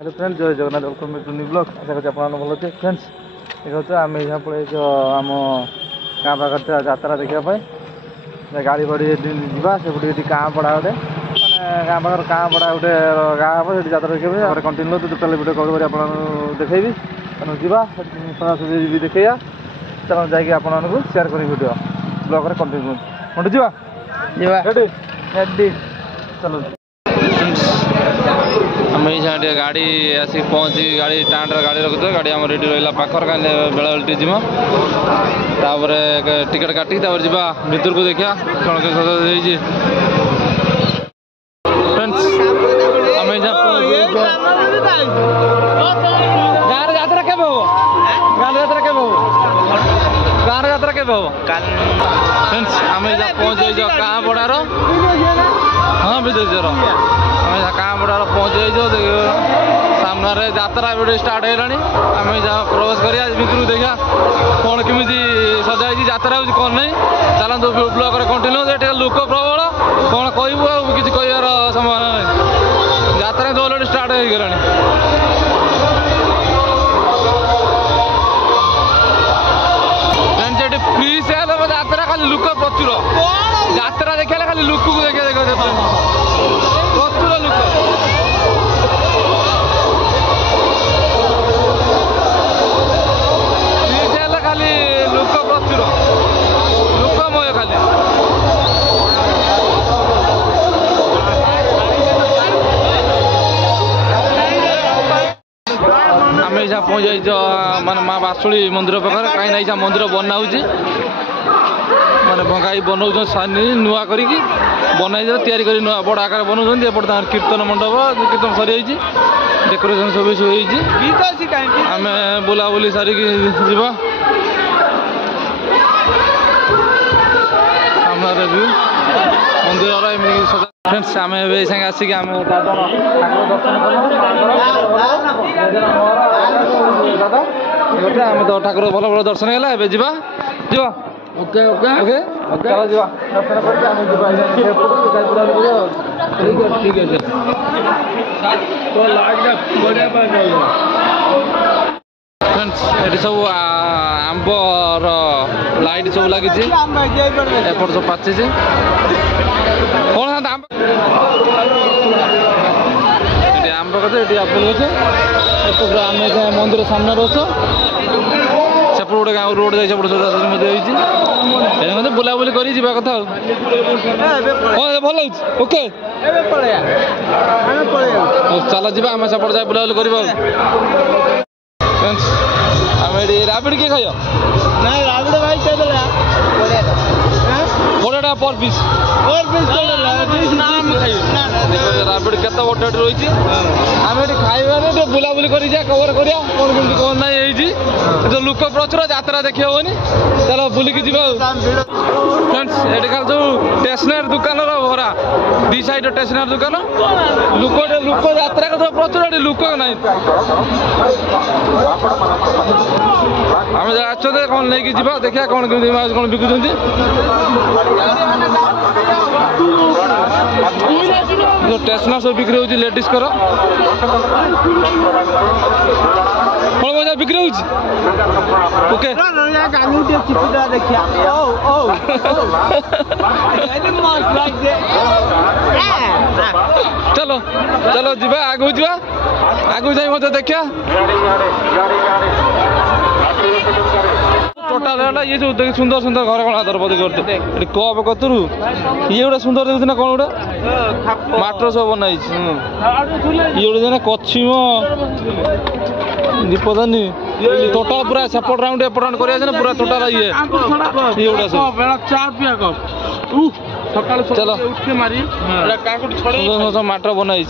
hello friends जय Jagannath welcome to new blog आशा करছি আপনারা ভালো আছেন फ्रेंड्स দেখো আমি यहाँ পড়েছ आम गाँ पाखे यात्रा देखा गाड़ी फाड़ी जा से गाँ पड़ा गोटे मैंने गाँ पाखे गाँ पड़ा गोटे गाँ हम से यात्रा देखा कंटिन्यू टोटाल भिडियो कवर कर देखी तेणु जा सजासजी भी देखा चलो जाकि आपको सेयार करी भिडियो ब्लॉग कंटिन्यू मोटे जा रेडी चलो आम ये गाड़ी आसिक पहुँची गाड़ी स्टाण्ड गाड़ी रखी गाड़ी आम रेडी रहा पाखर कहीं बेला बेल जीव टिकेट काटिक जा भर को देखा कौन के फ्रेंड्स आम गाँव यात्रा के गाँव यात्रा के गाँव यात्रा के फ्रेंड्स आम पहुँच गाँ बड़ार हाँ विदेशर गाँ बड़ा पहुँच सामने यात्रा भी स्टार्ट है आम जहाँ प्रवेश कर भर देखा कौन केमी सजाई यात्रा हो कौन नहीं चलते ब्लॉग कंटिन्यू लोक प्रबल कौन कहबू किसी कहार समय नहीं यात्रा तो अलरेडी स्टार्ट हो गला फ्री सेल यात्रा खाली लोक प्रचुर यात्रा देखा खाली लोक को देखा प्रचुर लोक फ्री सेल खाली लोक प्रचुर लोकमय खाली आम यहाँ पहुँच माने माँ बासुड़ी मंदिर पाखे कहीं ना मंदिर बना माने भंगाई बनाऊ सानी नुआ करी बनाई तैयारी कर नुआ बड़ आकार बनाऊँ एपटे कीर्तन मंडप कीर्तन सरी डेकोरेशन सब आम बुलाबुली सारिक जा सामने भी मंदिर फ्रेंड्स आम संगे आसिक आम ठाकुर दर्शन आम तो ठाकुर भल भल दर्शन है जा ओके ओके ओके ओके चलो जा दर्शन करके हम ठीक है तो लाइट बढ़िया पा जाओ फ्रेंड्स ये सब आंबर लाइट सब लगी एपट सब पाची कौन आंब कथे ये आपेल अच्छे आम मंदिर सामने अच्छे सेपट गोटे गाँव रोड जाए सजासजी बुलाबुली कर कथा भल ओके चल जा आम सेपट जाए बुलाबुली कर राबिड़ किए खाई कोड़ा पर पीस राबिड़ के रही आम ये खाइबार बुलाबुली कर कवर करा कौन कमी कौन ना जो लोक प्रचुर यात्रा देखी हेनी चलो बुलिकी जा फ्रेंड्स ये खाली जो स्टेशनरी दुकान भरा दी साइड स्टेशनरी दुकान लोक लोक यात्रा कर प्रचुर ये लोक ना आम जाते कौन लेकिन जा देखा कौन कमी कौन बिकुं जो स्टेशनरी सब बिक्री हो लेडीज कर कौन मजा बिक्री हो ओके चलो चलो जा आगू जा आगू जाए मत देखा टोटाल ये जो देख सुंदर सुंदर घर कौन दरपदी करते कप कतरू ये गोटे सुंदर देखुना कौन गोटे माटर सब बनाई ये गोटे कछिम दीपदानी टोटाल पूरा सेपट राउंड एपट राउंड कर पूरा टोटाल ये गोटा सब चलो सुंदर माटर बनाई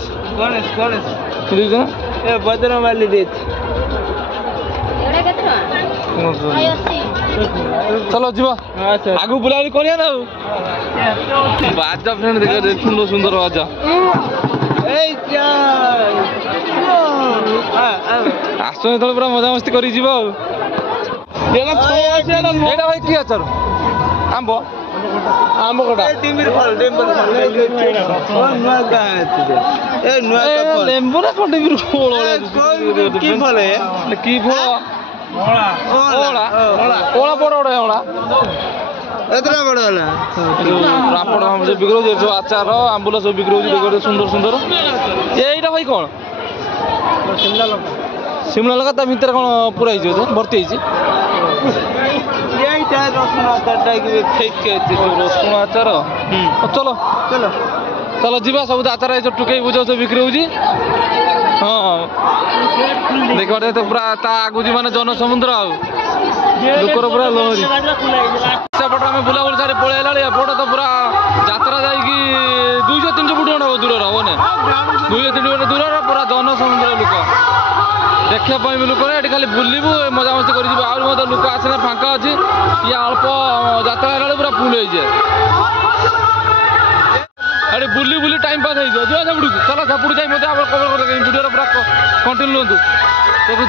चलो जी आगू बुलाबुली करिया ना बाजा फ्रेंड देख सुंदर सुंदर बाजा आस पूरा मजा मस्ती कर भाई कि आचार आंब आंब कोटा लेंबू ना कोटे भी फल की फल ओला ओला बड़ बड़ ओला एतना बड़ होला रापड़ हम जो बिक्री होजे जो आचार आंबुल सब बिक्री होजे देखो सुंदर सुंदर एटा भाई कोन शिमला लगा ता भीतर कोन पूरा हिजो भर्ती हिजी এইটা রসুন আচারটা কি ফেক रसुण आचार चलो চলো चलो जीवा सब आचार जो टुकई बुझ सब बिक्री होजी हाँ देख तो पूरा ता आगु जी माने जन समुद्र आ लोकर पूरा लहरी सेपट आम बुलाबुली सारी पलैला एपट तो पूरा यात्रा जाइकी 200-300 फुट खंड दूर हे 200-300 फुट दूर पूरा जन समुद्र लोक देखा लोक ये खाली बुलू मजामस्ती कर लोक आसना फांका अच्छी ये अल्प यात्रा पूरा फुल हो जाए अरे बुली बुली टाइम पास हो जाए चलो सेपट चलो सेपट जाए मत आप कवर कर भिडियो पूरा कंटिन्यू देखु